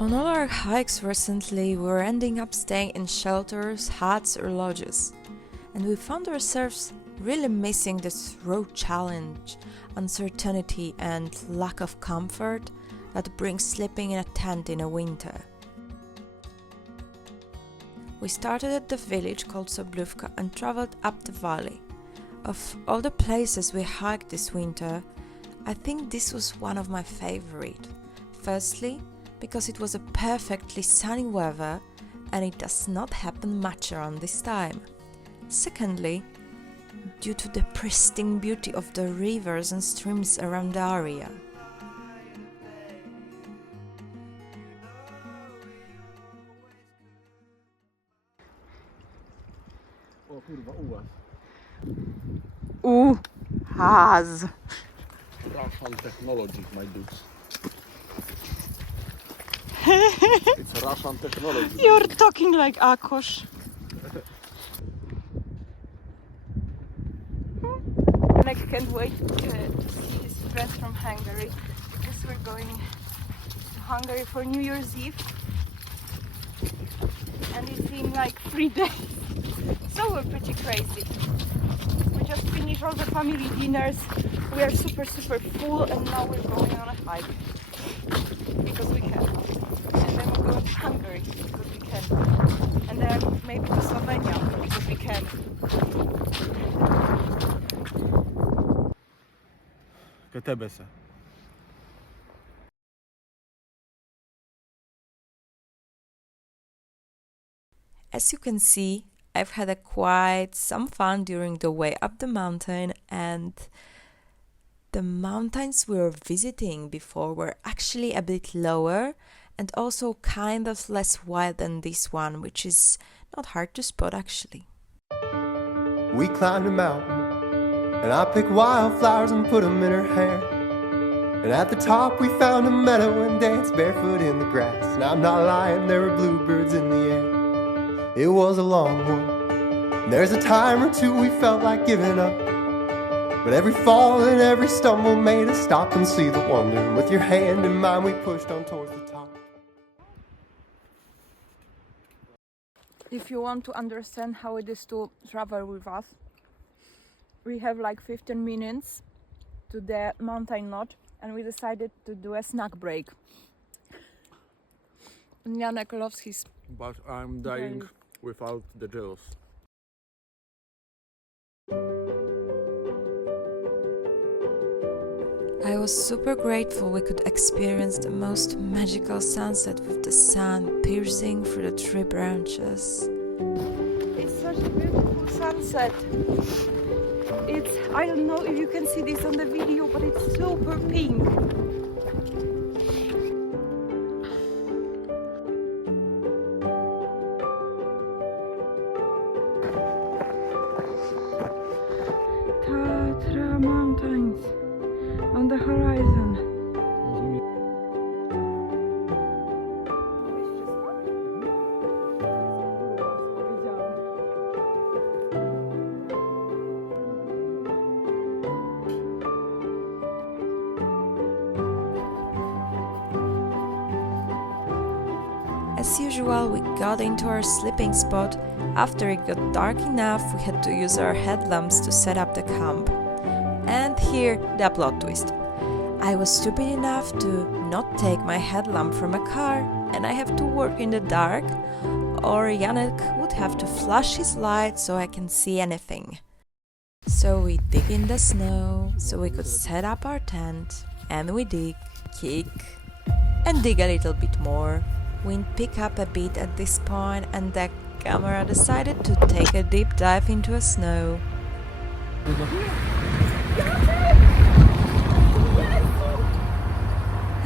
On all our hikes recently, we were ending up staying in shelters, huts or lodges, and we found ourselves really missing this road challenge, uncertainty and lack of comfort that brings sleeping in a tent in a winter. We started at the village called Soblówka and traveled up the valley. Of all the places we hiked this winter, I think this was one of my favorite. Firstly, because it was a perfectly sunny weather and it does not happen much around this time. Secondly, due to the pristine beauty of the rivers and streams around the area. O kurwa, ułaz. Has. Russian technology, my dudes. It's Russian technology. You're talking like Akosh. I can't wait to see his friends from Hungary because we're going to Hungary for New Year's Eve and it's in like 3 days, so we're pretty crazy. We just finished all the family dinners, we are super full and now we're going on a hike because we can, and then we're going to Hungary because we can, and then maybe to Slovenia because we can. Ketebese. As you can see, I've had quite some fun during the way up the mountain, and the mountains we were visiting before were actually a bit lower and also kind of less wild than this one, which is not hard to spot actually. We climbed a mountain, and I picked wildflowers and put them in her hair. And at the top we found a meadow and danced barefoot in the grass. And I'm not lying, there were bluebirds in the air. It was a long one, and there's a time or two we felt like giving up. But every fall and every stumble made us stop and see the wonder. And with your hand in mine we pushed on towards the top. If you want to understand how it is to travel with us, we have like 15 minutes to the mountain lodge and we decided to do a snack break. And Janek loves his... But I'm dying without the gels. I was super grateful we could experience the most magical sunset with the sun piercing through the tree branches. It's such a beautiful sunset. It's, I don't know if you can see this on the video, but it's super pink. Tatra Mountains on the horizon. As usual, we got into our sleeping spot. After it got dark enough, we had to use our headlamps to set up the camp. And here, the plot twist. I was stupid enough to not take my headlamp from a car, and I have to work in the dark, or Janek would have to flash his light so I can see anything. So we dig in the snow, so we could set up our tent, and we dig, kick, and dig a little bit more. Wind picked up a bit at this point and the camera decided to take a deep dive into a snow.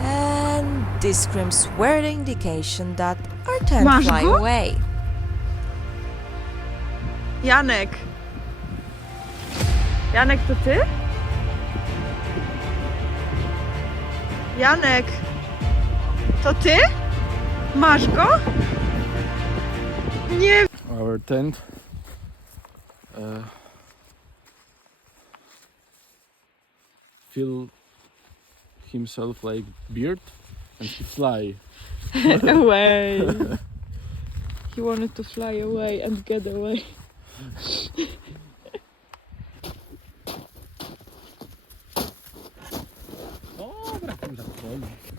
And this screams were the indication that our tent Masz fly go? away. Janek! Janek, to ty? Janek! To ty? Masz go? Nie! Our tent. Feel himself like bird and he fly Away. He wanted to fly away and get away.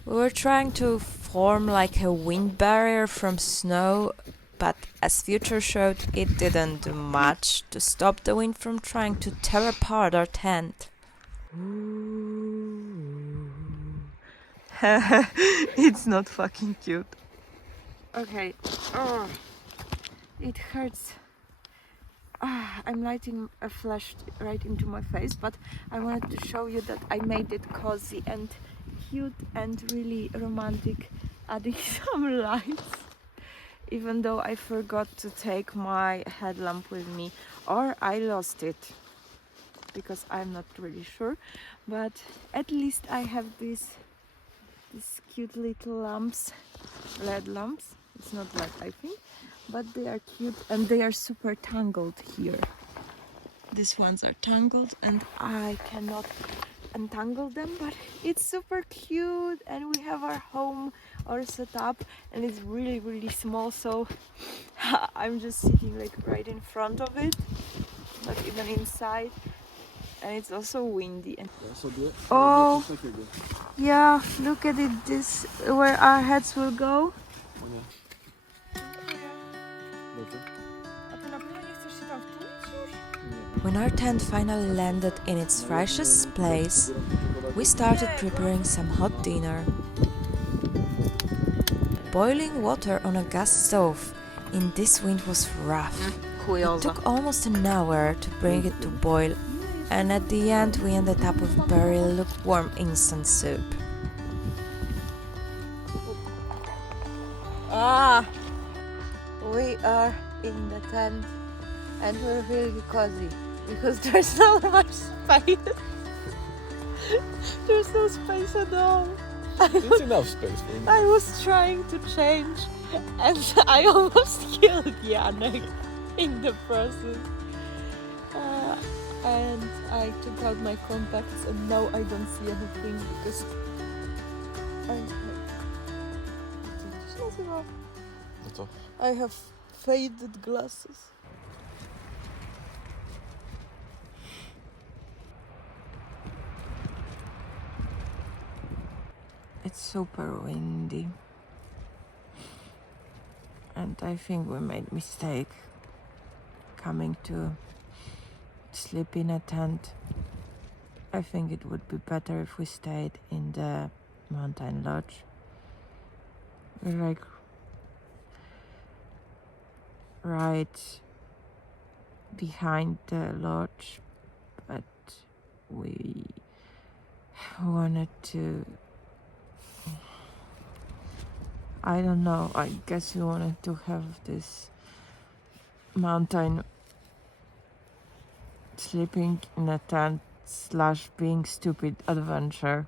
We were trying to form like a wind barrier from snow, but as future showed, it didn't do much to stop the wind from trying to tear apart our tent. It's not fucking cute. Okay. Oh, it hurts. I'm lighting a flash right into my face, but I wanted to show you that I made it cozy and cute and really romantic, adding some lights. Even though I forgot to take my headlamp with me, or I lost it, because I'm not really sure. But at least I have these cute little lamps, LED lamps. It's not LED, I think, but they are cute and they are super tangled here. These ones are tangled and I cannot untangle them, but it's super cute and we have our home all set up and it's really small, so I'm just sitting like right in front of it, not even inside, and it's also windy. And oh yeah, look at it, this where our heads will go. When our tent finally landed in its righteous place, we started preparing some hot dinner. Boiling water on a gas stove in this wind was rough. It took almost an hour to bring it to boil, and at the end we ended up with very lukewarm instant soup. We are in the tent and we're really cozy because there's not much space. There's no space at all. It's enough space for me. I was trying to change and I almost killed Janek in the process. And I took out my contacts and now I don't see anything because I have faded glasses. It's super windy, and I think we made mistake coming to sleep in a tent. I think it would be better if we stayed in the mountain lodge. We're like right behind the lodge, but we wanted to, I don't know, I guess we wanted to have this mountain sleeping in a tent / being stupid adventure.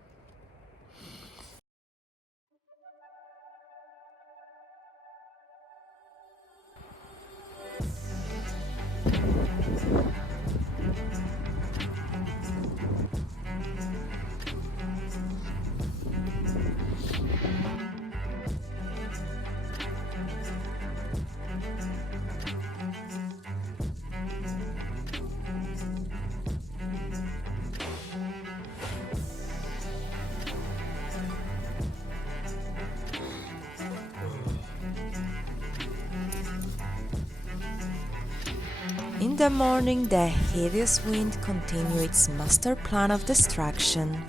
In the morning, the hideous wind continued its master plan of destruction.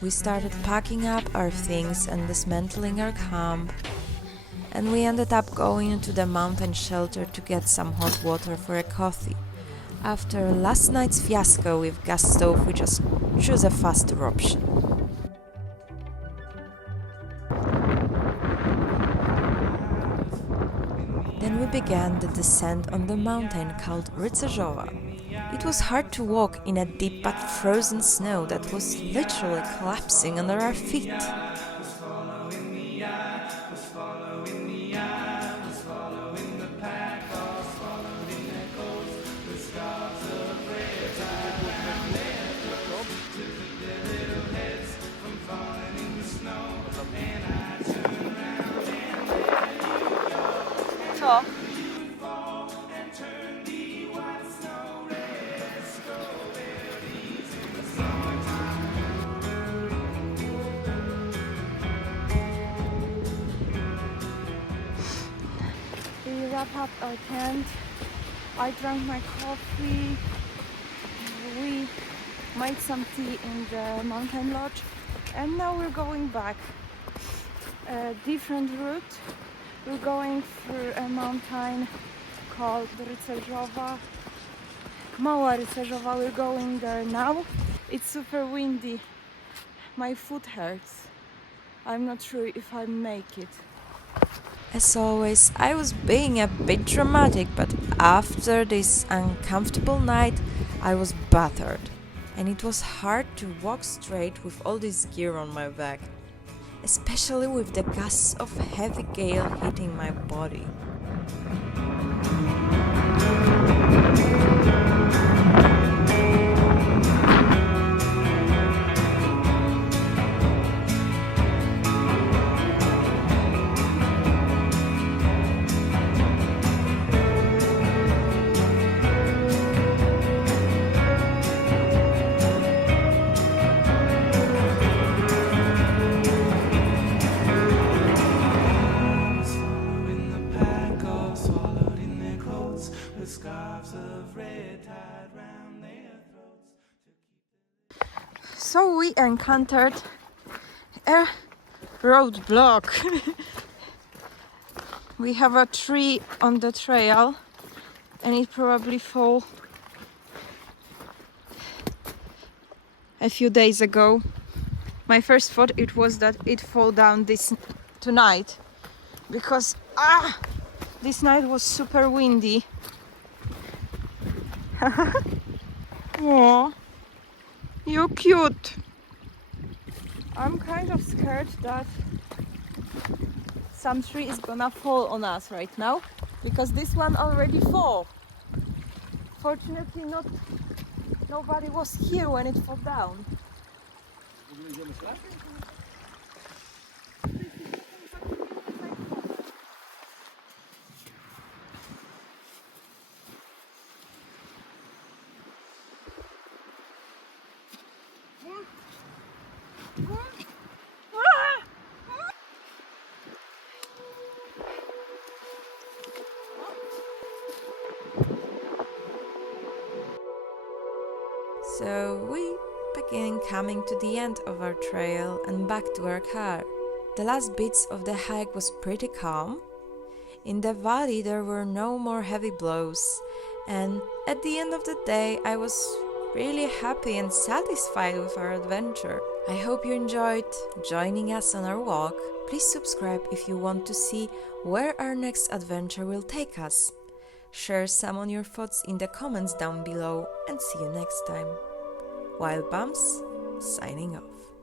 We started packing up our things and dismantling our camp, and we ended up going into the mountain shelter to get some hot water for a coffee. After last night's fiasco with gas stove, we just chose a faster option. Then we began the descent on the mountain called Rycerzowa. It was hard to walk in a deep but frozen snow that was literally collapsing under our feet. set up our tent. I drank my coffee. We made some tea in the mountain lodge, and now we're going back. A different route. We're going through a mountain called Rycerzowa. Mała Rycerzowa. We're going there now. It's super windy. My foot hurts. I'm not sure if I make it. As always, I was being a bit dramatic, but after this uncomfortable night, I was battered, and it was hard to walk straight with all this gear on my back, especially with the gusts of heavy gale hitting my body. So we encountered a roadblock. We have a tree on the trail and it probably fell a few days ago. My first thought it was that it fall down tonight because this night was super windy. Aww. You're cute. I'm kind of scared that some tree is gonna fall on us right now because this one already fell. Fortunately, nobody was here when it fell down. So we begin coming to the end of our trail and back to our car. The last bits of the hike was pretty calm. In the valley there were no more heavy blows, and at the end of the day I was really happy and satisfied with our adventure. I hope you enjoyed joining us on our walk. Please subscribe if you want to see where our next adventure will take us. Share some of your thoughts in the comments down below, and see you next time. Wild Bums, signing off.